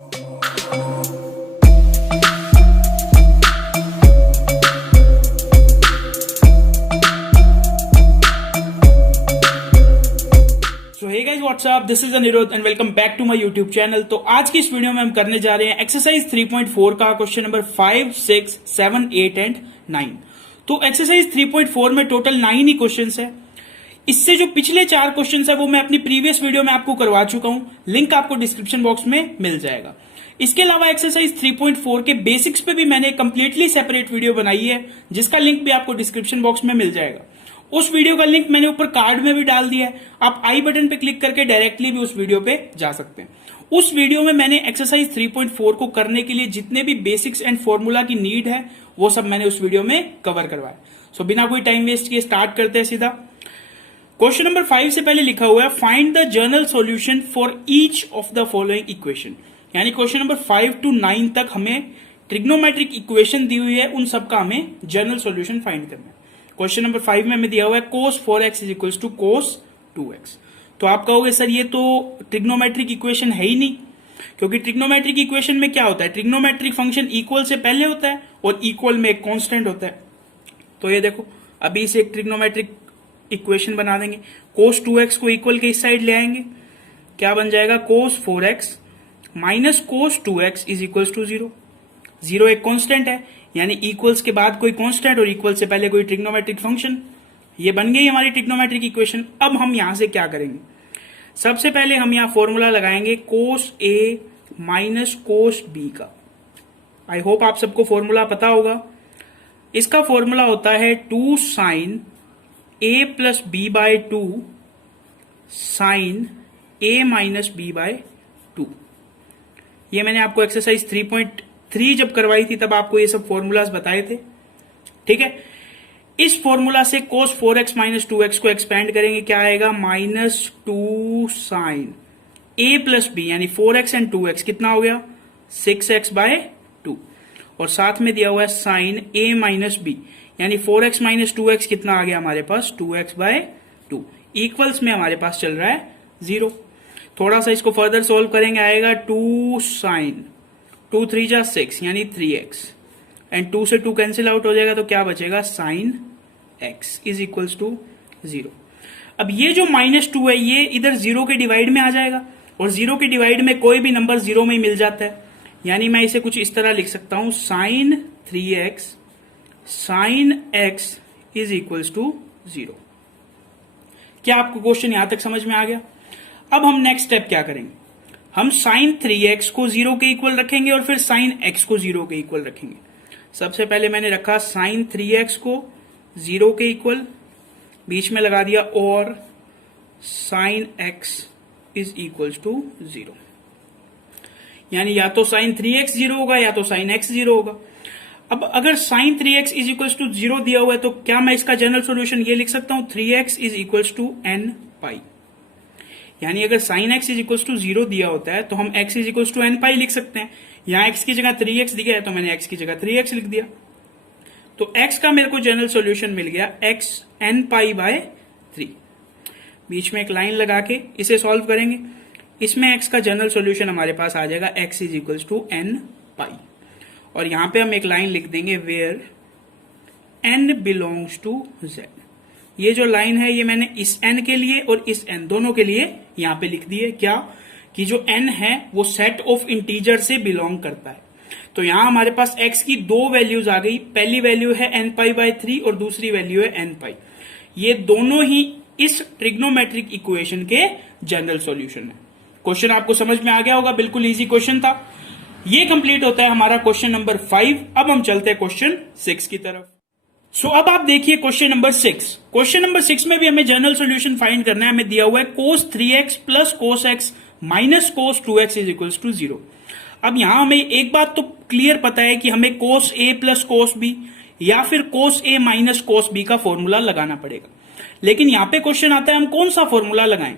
Hey guys what's up, this is Aniruddh and welcome back to my YouTube channel. तो आज की इस वीडियो में हम करने जा रहे हैं एक्सरसाइज 3.4 का क्वेश्चन नंबर 5, 6, 7, 8 एंड 9। तो एक्सरसाइज 3.4 में टोटल 9 ही क्वेश्चंस है। इससे जो पिछले 4 क्वेश्चंस है वो मैं अपनी प्रीवियस वीडियो में आपको करवा चुका हूं, लिंक आपको डिस्क्रिप्शन बॉक्स में मिल जाएगा। इसके अलावा एक्सरसाइज 3.4 के बेसिक्स पे भी मैंने कंप्लीटली सेपरेट वीडियो बनाई है, जिसका लिंक भी आपको डिस्क्रिप्शन बॉक्स में मिल जाएगा। उस वीडियो का लिंक मैंने ऊपर कार्ड में भी डाल दिया है, आप आई बटन पे क्लिक करके डायरेक्टली भी उस वीडियो पे जा सकते हैं। उस वीडियो में मैंने एक्सरसाइज 3.4 को करने के लिए जितने भी बेसिक्स एंड फॉर्मूला की नीड है वो सब मैंने उस वीडियो में कवर करवाया। सो बिना कोई टाइम वेस्ट किए स्टार्ट करते हैं सीधा। क्वेश्चन नंबर 5 से पहले लिखा हुआ है find the general solution for each of the following equation. यानी क्वेश्चन नंबर 5 to 9 तक हमें ट्रिग्नोमेट्रिक इक्वेशन दी हुई है, उन सबका हमें जनरल सॉल्यूशन फाइंड करना है। क्वेश्चन नंबर 5 में हमें दिया हुआ है cos 4x is equal to cos 2x। तो आप कहोगे सर ये तो ट्रिग्नोमेट्रिक इक्वेशन है ही नहीं, क्योंकि ट्रिग्नोमेट्रिक इक्वेशन में क्या होता है, ट्रिग्नोमेट्रिक फंक्शन इक्वल से पहले होता है और इक्वल में एक कांस्टेंट होता है। तो ये देखो, अभी इसे एक ट्रिग्नोमेट्रिक इक्वेशन बना देंगे। cos 2x को इक्वल के इस साइड ले आएंगे, क्या बन जाएगा cos 4x minus cos 2x is equal to 0। 0 एक कांस्टेंट है, यानी इक्वल्स के बाद कोई कांस्टेंट और इक्वल से पहले कोई ट्रिग्नोमेट्रिक फंक्शन। ये बन गई हमारी ट्रिग्नोमेट्रिक इक्वेशन। अब हम यहां से क्या करेंगे, सबसे पहले हम यहां फॉर्मूला लगाएंगे cos a minus cos b का। आई होप आप सबको फॉर्मूला पता होगा। इसका फॉर्मूला होता है 2 sin a plus b by 2 sin a minus b by 2। ये मैंने आपको एक्सरसाइज 3.3 जब करवाई थी तब आपको ये सब फॉर्मूलाज बताए थे, ठीक है। इस फॉर्मूला से cos 4x माइनस 2x को एक्सपेंड करेंगे, क्या आएगा minus 2 sin a plus b, यानी 4x एंड 2x कितना हो गया 6x बाय 2, और साथ में दिया हुआ है sin a माइनस b, यानी 4x माइनस 2x कितना आ गया हमारे पास 2x बाय 2। इक्वल्स में हमारे पास चल रहा है 0। थोड़ा सा इसको फर्दर सोल्व करेंगे, आएगा 2 sin 2 3 जा 6 यानी 3x एंड 2 से 2 कैंसिल आउट हो जाएगा, तो क्या बचेगा sin x is equals to 0। अब ये जो माइनस 2 है ये इधर 0 के डिवाइड में आ जाएगा, और 0 के डिवाइड में कोई भी नंबर 0 में ही मिल जाता है, यानी मैं इसे कुछ इस तरह लिख सकता हूं sin 3x sin x is equals to 0। क्या आपको क्वेश्चन यहां तक समझ में आ गया? अब हम नेक्स्ट स्टेप क्या करेंगे, हम sin 3x को 0 के इक्वल रखेंगे और फिर sin x को 0 के इक्वल रखेंगे। सबसे पहले मैंने रखा sin 3x को 0 के इक्वल, बीच में लगा दिया और sin x is equal to 0, यानी या तो sin 3x 0 होगा या तो sin x 0 होगा। अब अगर sin 3x is equal to 0 दिया हुआ है तो क्या मैं इसका जनरल सॉल्यूशन ये लिख सकता हूं 3x is equal to n pi, यानी अगर sin x is equal to 0 दिया होता है तो हम x is equal to n pi लिख सकते हैं। यहां x की जगह 3x दिया है तो मैंने x की जगह 3x लिख दिया, तो x का मेरे को जनरल सॉल्यूशन मिल गया x n पाई बाय 3। बीच में एक लाइन लगा के इसे सॉल्व करेंगे, इसमें x का जनरल सॉल्यूशन हमारे पास आ जाएगा x is equal to n pi, और यहां पे हम एक लाइन लिख देंगे where n belongs to z। ये जो लाइन है ये मैंने इस n के लिए और इस n दोनों के लिए यहां पे लिख दी है, क्या कि जो n है वो सेट ऑफ इंटीजर से बिलोंग करता है। तो यहां हमारे पास x की 2 वैल्यूज आ गई, पहली वैल्यू है n पाई बाय 3 और दूसरी वैल्यू है n पाई। ये दोनों ही इस ट्रिग्नोमेट्रिक इक्वेशन के जनरल सॉल्यूशन है। क्वेश्चन आपको समझ में आ गया होगा, बिल्कुल इजी क्वेश्चन था। ये कंप्लीट होता है हमारा क्वेश्चन नंबर 5। अब हम चलते हैं क्वेश्चन 6 की तरफ। सो अब आप देखिए क्वेश्चन नंबर 6। क्वेश्चन नंबर 6 में भी हमें जनरल सॉल्यूशन फाइंड करना है। हमें दिया हुआ है cos 3x plus cos x minus cos 2x is equal to 0। अब यहां हमें एक बात तो क्लियर पता है कि हमें cos a plus cos b या फिर cos a minus cos b का फॉर्मूला लगाना पड़ेगा, लेकिन यहां पे क्वेश्चन आता है हम कौन सा फॉर्मूला लगाएं।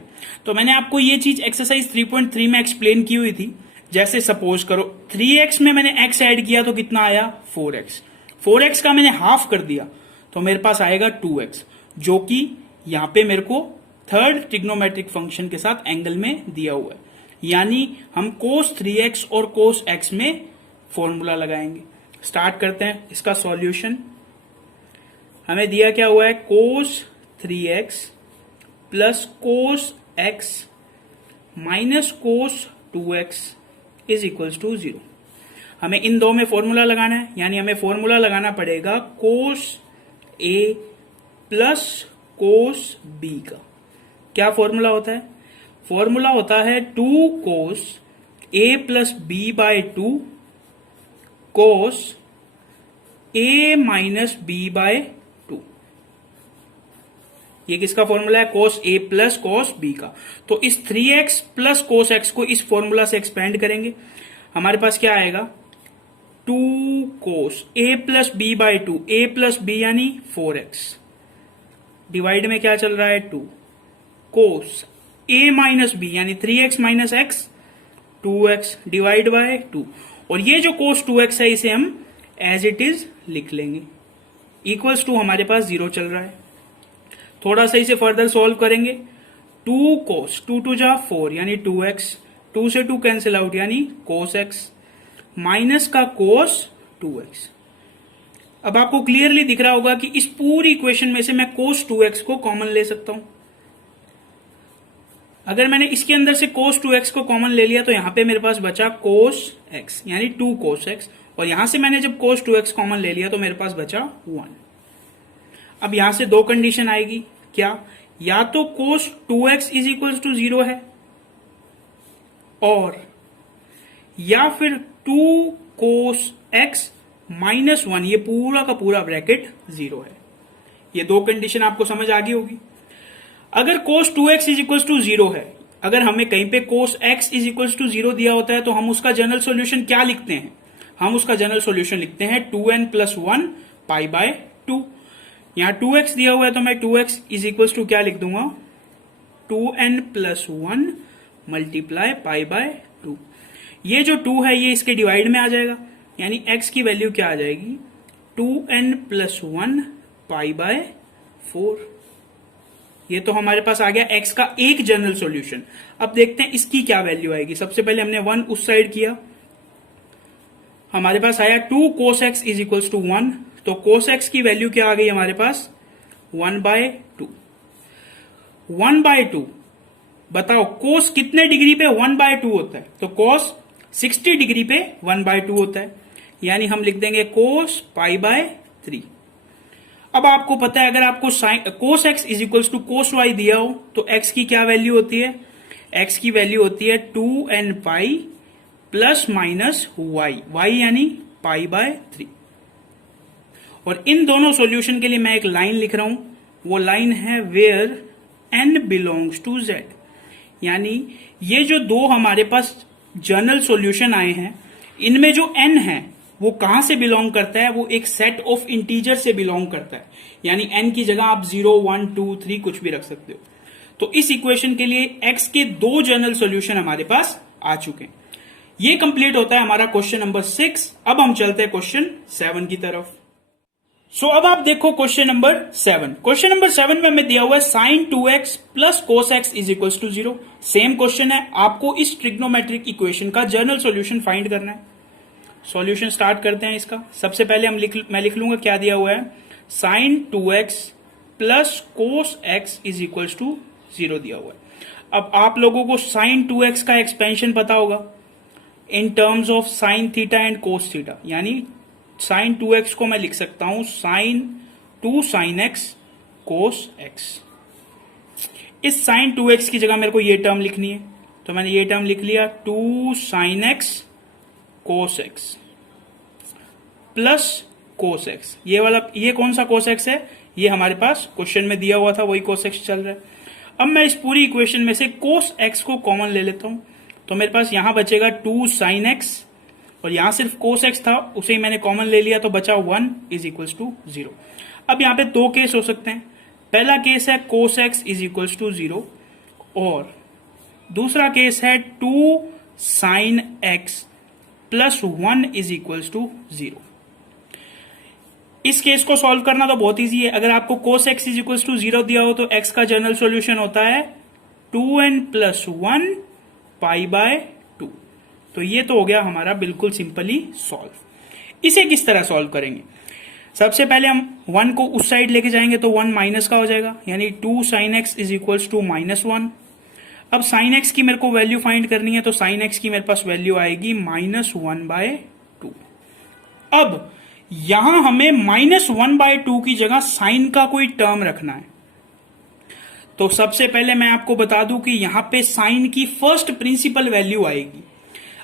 तो मैंने आपको ये चीज एक्सरसाइज 3.3 में एक्सप्लेन की हुई थी। जैसे सपोज करो 3x में मैंने x ऐड किया तो कितना आया 4x, 4x का मैंने हाफ कर दिया तो मेरे पास आएगा 2x, जो कि यहां पे मेरे को थर्ड ट्रिग्नोमेट्रिक फंक्शन के साथ एंगल में दिया हुआ है। यानी हम cos 3x और cos x में फॉर्मूला लगाएंगे। स्टार्ट करते हैं इसका सॉल्यूशन। हमें दिया क्या हुआ है, cos 3x plus cos x minus cos 2x is equals to 0। हमें इन दो में फॉर्मूला लगाना है, यानी हमें फॉर्मूला लगाना पड़ेगा cos a plus cos b का। क्या फॉर्मूला होता है, फॉर्मूला होता है 2 cos a plus b by 2 cos a minus b by 2। ये किसका फॉर्मूला है, cos a plus cos b का। तो इस 3x प्लस cos x को इस फॉर्मूला से एक्सपेंड करेंगे, हमारे पास क्या आएगा 2 cos a plus b by 2, a plus b यानी 4x, डिवाइड में क्या चल रहा है 2 cos a माइनस b यानी 3x minus x 2x divide by 2, और ये जो cos 2x है इसे हम एज इट इज लिख लेंगे, इक्वल्स टू हमारे पास 0 चल रहा है। थोड़ा सा इसे फर्दर सॉल्व करेंगे, 2 cos 2 टू जा 4 यानी 2x, 2 से 2 कैंसिल आउट यानी cos x माइनस का cos 2x। अब आपको क्लियरली दिख रहा होगा कि इस पूरी इक्वेशन में से मैं cos 2x को कॉमन ले सकता हूं। अगर मैंने इसके अंदर से cos 2x को कॉमन ले लिया तो यहां पे मेरे पास बचा cos x यानी 2 cos x, और यहां से मैंने जब cos 2x कॉमन ले लिया तो मेरे पास बचा 1। अब यहां से दो कंडीशन आएगी, क्या, या तो cos 2x is equal to 0 है, और या फिर 2 cos x माइनस 1, ये पूरा का पूरा ब्रैकेट 0 है। ये दो कंडीशन आपको समझ आ गई होगी। अगर cos 2x is equal to 0 है, अगर हमें कहीं पे cos x is equal to 0 दिया होता है तो हम उसका जनरल सॉल्यूशन क्या लिखते हैं, हम उसका जनरल सॉल्यूशन लिखते हैं 2n प्लस 1 पाई बाय 2। यहां 2x दिया हुआ है तो मैं 2x इज इक्वल टू क्या लिख दूंगा 2n plus 1 multiply pi by 2। ये जो 2 है ये इसके डिवाइड में आ जाएगा, यानी x की वैल्यू क्या आ जाएगी 2n प्लस 1 पाई बाय 4। ये तो हमारे पास आ गया x का एक जनरल सॉल्यूशन। अब देखते हैं इसकी क्या वैल्यू आएगी। सबसे पहले हमने 1 उस साइड किया, हमारे पास आया 2 cos x is equal to 1, तो cos x की वैल्यू क्या आ गई हमारे पास 1 बाय 2। 1 बाय 2 बताओ cos कितने डिग्री पे 1 बाय 2 होता है, तो cos 60 डिग्री पे 1 बाय 2 होता है, यानी हम लिख देंगे cos पाई बाय 3। अब आपको पता है अगर आपको cos x is equal to cos y दिया हो तो x की क्या वैल्यू होती है, x की वैल्यू होती है 2n pi plus minus y यानी पाई बाय 3। और इन दोनों सॉल्यूशन के लिए मैं एक लाइन लिख रहा हूं, वो लाइन है where n belongs to z, यानी ये जो दो हमारे पास जनरल सॉल्यूशन आए हैं इनमें जो n है वो कहां से बिलोंग करता है, वो एक सेट ऑफ इंटीजर से बिलोंग करता है, यानी n की जगह आप 0 1 2 3 कुछ भी रख सकते हो। तो इस इक्वेशन के लिए x के दो जनरल सॉल्यूशन हमारे पास आ चुके हैं। ये कंप्लीट होता है हमारा क्वेश्चन नंबर 6। अब हम चलते हैं क्वेश्चन 7 की तरफ। अब आप देखो क्वेश्चन नंबर 7। क्वेश्चन नंबर 7 में हमें दिया हुआ है sin 2x plus cos x is equal to 0। Same question है, आपको इस ट्रिग्नोमेट्रिक इक्वेशन का जनरल सॉल्यूशन फाइंड करना है। सॉल्यूशन स्टार्ट करते हैं इसका। सबसे पहले मैं लिख लूंगा क्या दिया हुआ है, sin 2x plus cos x is equal to 0 दिया हुआ है। अब आप लोगों को sin 2x का एक्सपेंशन पता होगा in terms of sin theta and cos theta, यानी sin 2x को मैं लिख सकता हूं sin 2 sin x cos x। इस sin 2x की जगह मेरे को ये टर्म लिखनी है, तो मैंने ये टर्म लिख लिया 2 sin x cos x plus cos x। ये कौन सा cos x है, ये हमारे पास क्वेश्चन में दिया हुआ था, वही cos x चल रहा है। अब मैं इस पूरी इक्वेशन में से cos x को कॉमन ले लेता हूं, तो मेरे पास यहां बचेगा 2 sin x, और यहां सिर्फ cos x था उसे ही मैंने कॉमन ले लिया तो बचा 1 इज इक्वल टू 0। अब यहां पे दो केस हो सकते हैं। पहला केस है cos x is equal to 0, और दूसरा केस है 2 sin x plus 1 is equal to 0। इस केस को सॉल्व करना तो बहुत इजी है। अगर आपको cos x is equal to 0 दिया हो तो x का जनरल सॉल्यूशन होता है 2n प्लस 1 पाई बाय 2। तो ये तो हो गया हमारा बिल्कुल सिंपली सॉल्व। इसे किस तरह सॉल्व करेंगे? सबसे पहले हम 1 को उस साइड लेके जाएंगे तो 1 माइनस का हो जाएगा, यानी 2 sine x is equals to -1। अब साइन एक्स की मेरे को वैल्यू फाइंड करनी है, तो साइन एक्स की मेरे पास वैल्यू आएगी -1/2। अब यहां हमें -1/2 की जगह साइन का कोई टर्म रखना है। तो सबसे पहले मैं आपको बता दूं कि यहां पे साइन की फर्स्ट प्रिंसिपल वैल्यू आएगी।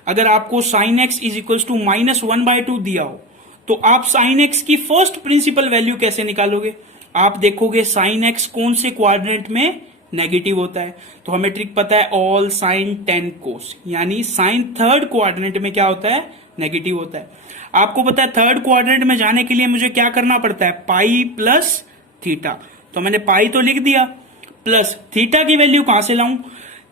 अगर आपको sine x is equals to -1/2 दिया हो तो आप साइन एक्स की फर्स्ट प्रिंसिपल वैल्यू कैसे निकालोगे? आप देखोगे साइन एक्स कौन से क्वाड्रेंट में नेगेटिव होता है, तो हमें ट्रिक पता है, ऑल साइन 10 कोस, यानी साइन थर्ड क्वाड्रेंट में क्या होता है? नेगेटिव होता है। आपको पता है थर्ड क्वाड्रेंट में जाने के लिए मुझे क्या करना पड़ता है? Pi plus theta. तो मैंने पाई तो लिख दिया, प्लस थीटा की वैल्यू कहां से लाऊं?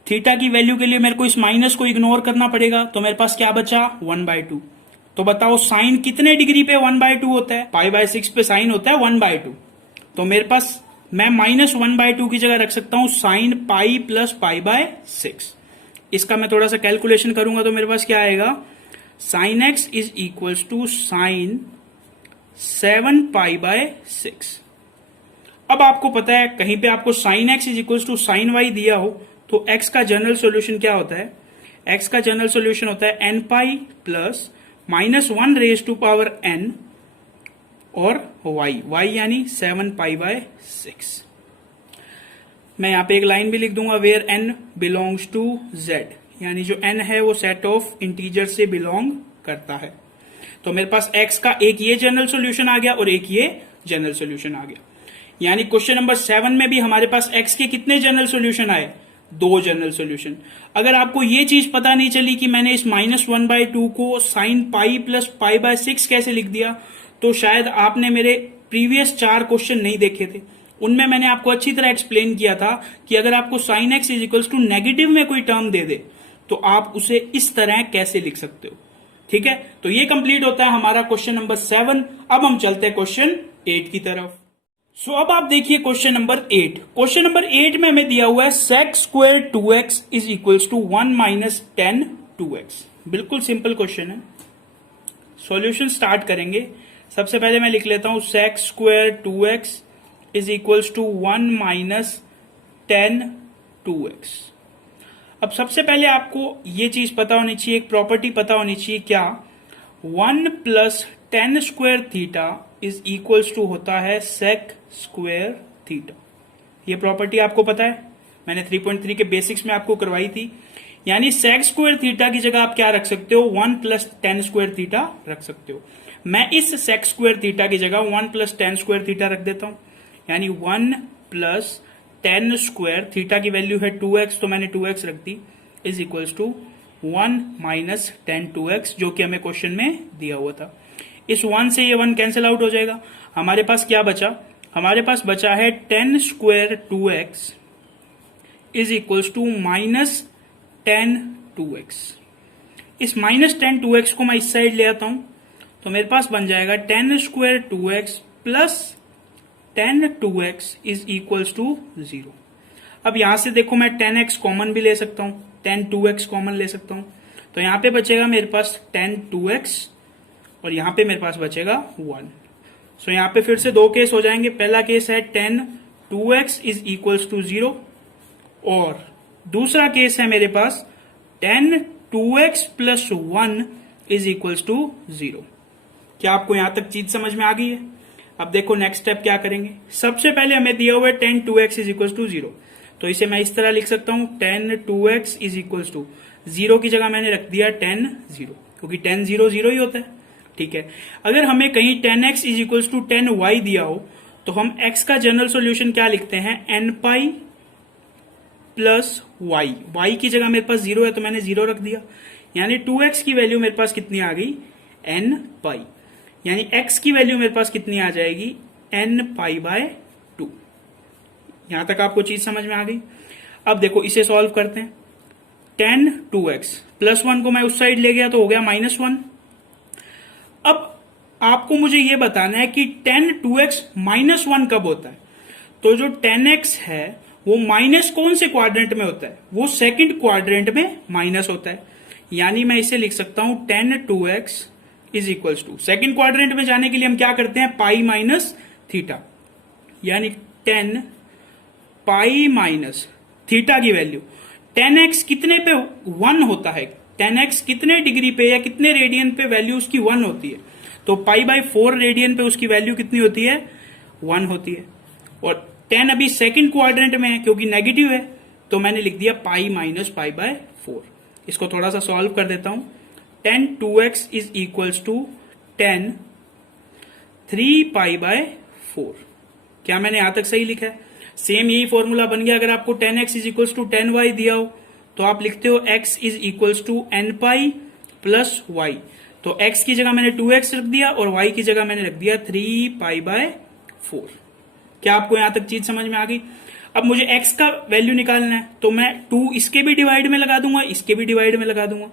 थीटा की वैल्यू के लिए मेरे को इस माइनस को इग्नोर करना पड़ेगा, तो मेरे पास क्या बचा? 1/2। तो बताओ साइन कितने डिग्री पे 1/2 होता है? π/6 पे साइन होता है 1/2। तो मेरे पास मैं -1/2 की जगह रख सकता हूं साइन पाई प्लस π/6। इसका मैं थोड़ा सा कैलकुलेशन करूंगा तो मेरे पास क्या आएगा? Sine x is equals to sine 7π/6। अब आपको पता है कहीं पे आपको sine x is equals to sine y दिया हो तो एक्स का जनरल सॉल्यूशन क्या होता है? एक्स का जनरल सॉल्यूशन होता है n पाई प्लस -1n और y यानी 7π/6। मैं यहां पे एक लाइन भी लिख दूंगा, where n belongs to z, यानी जो n है वो सेट ऑफ इंटीजर से बिलोंग करता है। तो मेरे पास x का एक ये जनरल सॉल्यूशन आ गया और एक ये जनरल सॉल्यूशन आ गया, यानी क्वेश्चन नंबर 7 में भी हमारे पास x के कितने जनरल सॉल्यूशन आए? 2 जनरल सॉल्यूशन। अगर आपको ये चीज पता नहीं चली कि मैंने इस -1/2 को साइन पाई प्लस π/6 कैसे लिख दिया, तो शायद आपने मेरे प्रीवियस 4 क्वेश्चन नहीं देखे थे। उनमें मैंने आपको अच्छी तरह एक्सप्लेन किया था कि अगर आपको sine x is equals to negative में कोई टर्म दे दे तो आप उसे इस तरह कैसे लिख सकते हो। ठीक है, तो ये कंप्लीट होता है हमारा क्वेश्चन नंबर 7। अब हम चलते हैं क्वेश्चन 8 की तरफ। सो अब आप देखिए क्वेश्चन नंबर 8। क्वेश्चन नंबर 8 में हमें दिया हुआ है sec square 2x is equals to 1 minus 10 2x। बिल्कुल सिंपल क्वेश्चन है। सॉल्यूशन स्टार्ट करेंगे। सबसे पहले मैं लिख लेता हूं sec square 2x is equals to 1 minus 10 2x। अब सबसे पहले आपको ये चीज पता होनी चाहिए, एक प्रॉपर्टी पता होनी चाहिए, क्या? 1 plus 10 square theta is equals to होता है sec स्क्वायर थीटा। ये प्रॉपर्टी आपको पता है, मैंने 3.3 के बेसिक्स में आपको करवाई थी। यानी sec स्क्वायर थीटा की जगह आप क्या रख सकते हो? 1 प्लस 10 स्क्वायर थीटा रख सकते हो। मैं इस sec स्क्वायर थीटा की जगह 1 प्लस 10 स्क्वायर थीटा रख देता हूं, यानी 1 प्लस 10 स्क्वायर, थीटा की वैल्यू है 2x तो मैंने 2x रख दी, is equals to 1 minus 10 2x, जो कि हमें क्वेश्चन में दिया हुआ था। इस 1 से ये 1 कैंसिल आउट हो जाएगा। हमारे पास क्या बचा? हमारे पास बचा है 10 square 2x is equals to minus 10 2x। इस माइनस 10 2x को मैं इस साइड ले आता हूं तो मेरे पास बन जाएगा 10 square 2x plus 10 2x is equals to 0। अब यहां से देखो मैं 10x कॉमन भी ले सकता हूं, 10 2x कॉमन ले सकता हूं, तो यहां पे बचेगा मेरे पास 10 2x और यहां पे मेरे पास बचेगा 1। सो यहां पे फिर से 2 केस हो जाएंगे। पहला केस है 10 2x इज इक्वल्स टू 0 और दूसरा केस है मेरे पास 10 2x plus 1 is equals to 0। क्या आपको यहां तक चीज समझ में आ गई है? अब देखो नेक्स्ट स्टेप क्या करेंगे। सबसे पहले हमें दिया हुआ है 10 2x इज इक्वल्स टू 0, तो इसे मैं इस तरह लिख सकता हूं 10 2x इज इक्वल्स टू 0 की जगह मैंने रख दिया 10 0, क्योंकि 10 0 0 ही होता है। ठीक है, अगर हमें कहीं 10x is equals to 10y दिया हो तो हम x का जनरल सॉल्यूशन क्या लिखते हैं? n pi plus y। y की जगह मेरे पास 0 है तो मैंने 0 रख दिया, यानी 2x की वैल्यू मेरे पास कितनी आ गई? n pi. यानी x की वैल्यू मेरे पास कितनी आ जाएगी? n pi by 2। यहां तक आपको चीज समझ में आ गई? अब देखो इसे सॉल्व करते हैं। 10 2x प्लस 1 को मैं उस साइड ले गया तो हो गया -1। अब आपको मुझे यह बताना है कि 10 2x -1 कब होता है? तो जो 10x है वो माइनस कौन से क्वाड्रेंट में होता है, वो सेकंड क्वाड्रेंट में माइनस होता है। यानी मैं इसे लिख सकता हूं 10 2x is equals to, second quadrant में जाने के लिए हम क्या करते हैं, पाई माइनस थीटा, यानी 10 पाई माइनस थीटा की वैल्यू 10x कितने पे 1 होता है, 10x कितने डिग्री पे या कितने रेडियन पे वैल्यू उसकी 1 होती है, तो पाई बाय 4 रेडियन पे उसकी वैल्यू कितनी होती है, 1 होती है। और 10 अभी सेकंड क्वाड्रेंट में है क्योंकि नेगेटिव है, तो मैंने लिख दिया पाई माइनस पाई बाय 4। इसको थोड़ा सा सॉल्व कर देता हूं। 10 2x is equals to 10 3 pi by 4। क्या मैंने यहां तक सही लिखा है? सेम यही फॉर्मूला बन गया। अगर आपको 10x is equals to 10y दिया हो तो आप लिखते हो x is equals to n pi plus y। तो x की जगह मैंने 2x रख दिया और y की जगह मैंने रख दिया 3 पाई बाय 4। क्या आपको यहां तक चीज समझ में आ गई? अब मुझे x का वैल्यू निकालना है, तो मैं 2 इसके भी डिवाइड में लगा दूंगा, इसके भी डिवाइड में लगा दूंगा।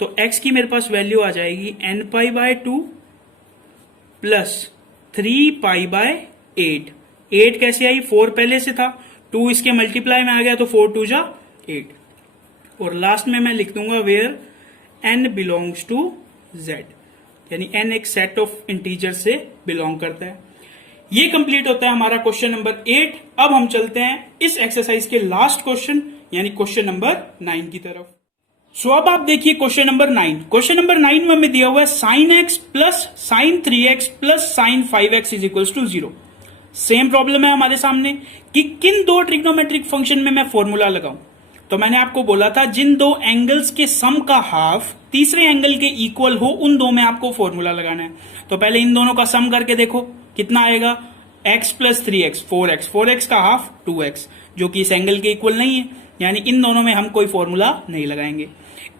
तो x की मेरे पास वैल्यू आ जाएगी n pi by 2 plus 3 pi bye 8। 8 कैसे आई? 4 पहले से था, 2 इसके मल्टीप्लाई में आ गया, तो 4 2 जा 8। और लास्ट में मैं लिख दूंगा where n belongs to z, यानी n एक सेट ऑफ इंटीजर से बिलोंग करता है। ये कंप्लीट होता है हमारा क्वेश्चन नंबर 8। अब हम चलते हैं इस एक्सरसाइज के लास्ट क्वेश्चन यानी क्वेश्चन नंबर 9 की तरफ। सो अब आप देखिए क्वेश्चन नंबर 9। क्वेश्चन नंबर 9 में हमें दिया हुआ है sin x plus sin 3x plus sin 5x is equals to 0। Same problem है हमारे सामने कि किन दो ट्रिग्नोमेट्रिक फंक्शन में मैं फॉर्मूला लगाऊं। तो मैंने आपको बोला था जिन दो एंगल्स के सम का हाफ तीसरे एंगल के इक्वल हो उन दो में आपको फॉर्मूला लगाना है। तो पहले इन दोनों का सम करके देखो कितना आएगा, x plus 3x 4x, 4x का हाफ 2x, जो कि इस एंगल के इक्वल नहीं है, यानी इन दोनों में हम कोई फॉर्मूला नहीं लगाएंगे।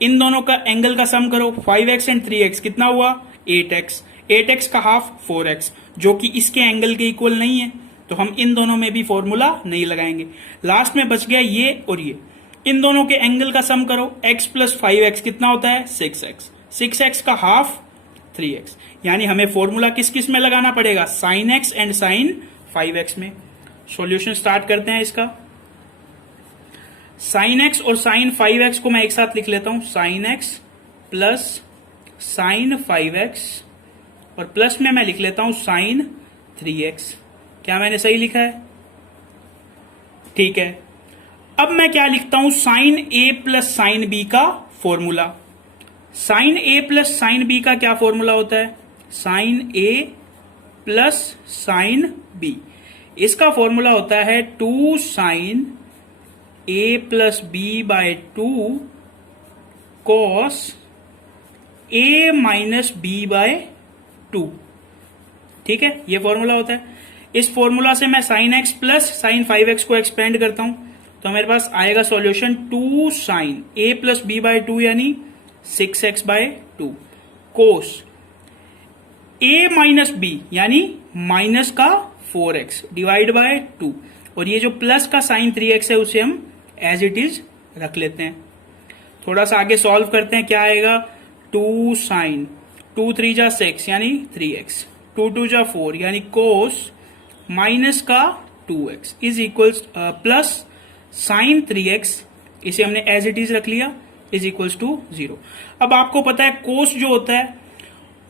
इन दोनों का एंगल का सम करो, 5x एंड 3x कितना हुआ, 8x, 8x का हाफ 4x, जो कि इसके एंगल के इक्वल नहीं है, तो हम इन दोनों में भी फॉर्मूला नहीं लगाएंगे। लास्ट में बच गया ये और ये। इन दोनों के एंगल का सम करो, x प्लस 5x कितना होता है, 6x, 6x का हाफ 3x, यानी हमें फॉर्मूला किस किस में लगाना पड़ेगा, sin x and sin 5x में। सॉल्यूशन स्टार्ट करते हैं इसका। sin x और sin 5x को मैं एक साथ लिख लेता हूं, sin x plus sin 5x और प्लस में मैं लिख लेता हूं sin 3x। क्या मैंने सही लिखा है? ठीक है। अब मैं क्या लिखता हूं, sin a plus sin b का formula. sin a plus sin b का क्या फॉर्मूला होता है, sin a plus sin b। इसका फॉर्मूला होता है 2 sin a plus b by 2 cos a minus b by 2। ठीक है, ये फॉर्मूला होता है। इस फॉर्मूला से मैं sin x plus sin 5x को एक्सपेंड करता हूं, तो मेरे पास आएगा solution 2 sin a plus b by 2 यानी 6x by 2 cos a minus b यानी माइनस का 4x डिवाइड बाय 2, और ये जो प्लस का sin 3x है उसे हम एज इट इज रख लेते हैं। थोड़ा सा आगे सॉल्व करते हैं, क्या आएगा, 2 sin 2 3 जा 6 यानी 3x, 2 2 जा 4 यानी कोस माइनस का 2x is equals plus sin 3x, इसे हमने एज इट इज रख लिया, इज इक्वल्स टू 0। अब आपको पता है कोस जो होता है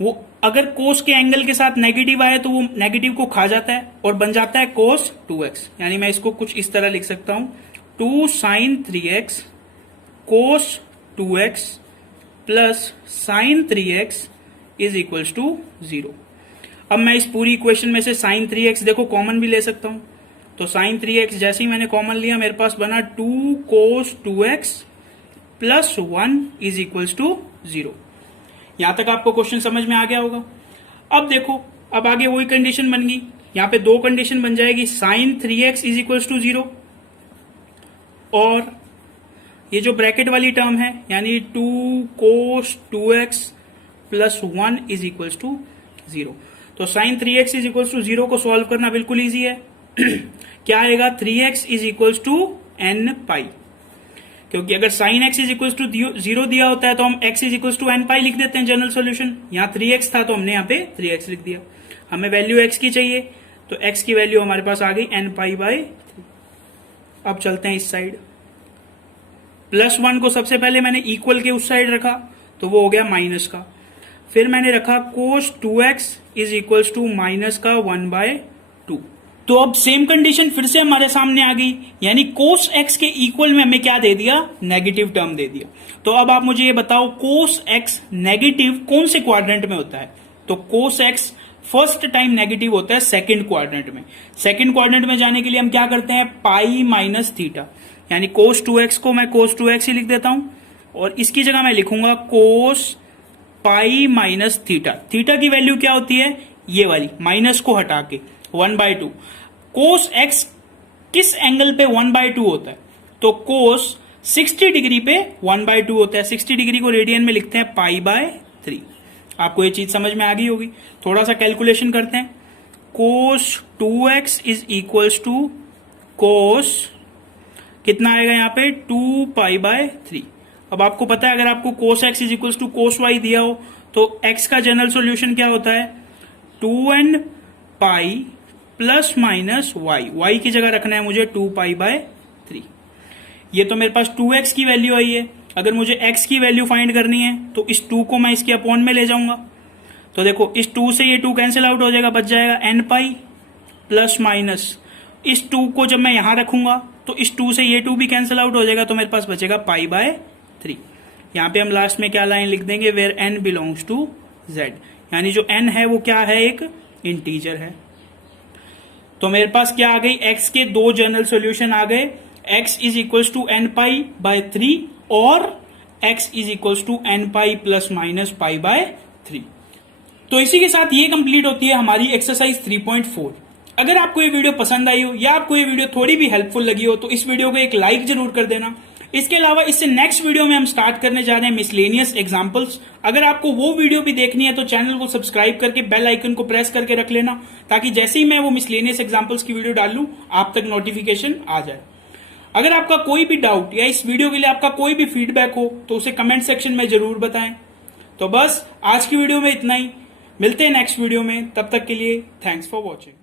वो अगर कोस के एंगल के साथ नेगेटिव आए तो वो नेगेटिव को खा जाता है और बन जाता है कोस 2x, यानी मैं इसको कुछ इस तरह लिख सकता हूं, 2 sin 3x cos 2x plus sin 3x is equals to 0। अब मैं इस पूरी इक्वेशन में से sin 3x देखो कॉमन भी ले सकता हूं, तो sin 3x जैसे ही मैंने कॉमन लिया मेरे पास बना 2 cos 2x plus 1 is equals to 0। यहां तक आपको क्वेश्चन समझ में आ गया होगा। अब देखो, अब आगे वही कंडीशन बन गई, यहां पे दो कंडीशन बन जाएगी, sin 3x is equals to 0 और ये जो ब्रैकेट वाली टर्म है यानी 2 cos 2x plus 1 is equals to 0। तो sin 3x is equals to 0 को सॉल्व करना बिल्कुल ईजी है। क्या आएगा, 3x is equals to n pi, क्योंकि अगर sin x is equals to 0 दिया होता है तो हम x is equals to n pi लिख देते हैं जनरल सॉल्यूशन। यहां 3x था तो हमने यहां पे 3x लिख दिया। हमें वैल्यू x की चाहिए, तो x की वैल्यू हमारे पास आ गई n पाई बाय 3। अब चलते हैं इस साइड। +1 को सबसे पहले मैंने इक्वल के उस साइड रखा तो वो हो गया माइनस का। फिर मैंने रखा cos 2x is equals to minus का 1/2। तो अब सेम कंडीशन फिर से हमारे सामने आ गई, यानी cos x के इक्वल में हमें क्या दे दिया, नेगेटिव टर्म दे दिया। तो अब आप मुझे ये बताओ cos x नेगेटिव कौन से क्वाड्रेंट में होता है। तो cos x first time negative होता है सेकंड क्वाड्रेंट में। सेकंड क्वाड्रेंट में जाने के लिए हम क्या करते हैं, पाई माइनस थीटा, यानी cos 2x को मैं cos 2x ही लिख देता हूं और इसकी जगह मैं लिखूंगा cos pi minus theta. Theta की वैल्यू क्या होती है, ये वाली, माइनस को हटा के 1/2। cos x किस एंगल पे 1/2 होता है, तो cos 60 डिग्री पे 1/2 होता है। 60 डिग्री को रेडियन में लिखते हैं π/3। आपको ये चीज समझ में आ गई होगी। थोड़ा सा कैलकुलेशन करते हैं। cos 2x is equals to cos कितना आएगा यहाँ पे 2π/3। अब आपको पता है अगर आपको cos x is equals to cos y दिया हो तो x का जनरल सॉल्यूशन क्या होता है, 2n pi plus minus y की जगह रखना है मुझे 2π/3। ये तो मेरे पास 2x की वैल्यू आई है। अगर मुझे x की वैल्यू फाइंड करनी है तो इस 2 को मैं इसके अपॉन में ले जाऊंगा। तो देखो इस 2 से ये 2 कैंसिल आउट हो जाएगा, बच जाएगा n पाई प्लस माइनस इस 2 को जब मैं यहां रखूंगा तो इस 2 से ये 2 भी कैंसिल आउट हो जाएगा, तो मेरे पास बचेगा π/3। यहां पे हम लास्ट में क्या लाइन लिख देंगे, where n belongs to z, यानी जो n है वो क्या है, एक इंटीजर है। तो मेरे पास क्या आ गई, x के दो जनरल सॉल्यूशन आ गए, x is equals to n π/3 और x is equals to n π plus minus π/3। तो इसी के साथ ये कंप्लीट होती है हमारी एक्सरसाइज 3.4। अगर आपको ये वीडियो पसंद आई हो या आपको ये वीडियो थोड़ी भी हेल्पफुल लगी हो तो इस वीडियो को एक लाइक जरूर कर देना। इसके अलावा इससे नेक्स्ट वीडियो में हम स्टार्ट करने जा रहे हैं मिसलेनियस एग्जांपल्स। अगर आपको वो वीडियो भी देखनी है तो चैनल को सब्सक्राइब करके बेल आइकन को प्रेस करके रख लेना, ताकि जैसे ही मैं वो मिसलेनियस एग्जांपल्स की वीडियो डाल लूं आप तक नोटिफिकेशन आ जाए। अगर आपका कोई भी डाउट या इस वीडियो के लिए आपका कोई भी फीडबैक हो तो उसे कमेंट सेक्शन में जरूर बताएं। तो बस आज की वीडियो में इतना ही, मिलते हैं नेक्स्ट वीडियो में, तब तक के लिए थैंक्स फॉर वॉचिंग।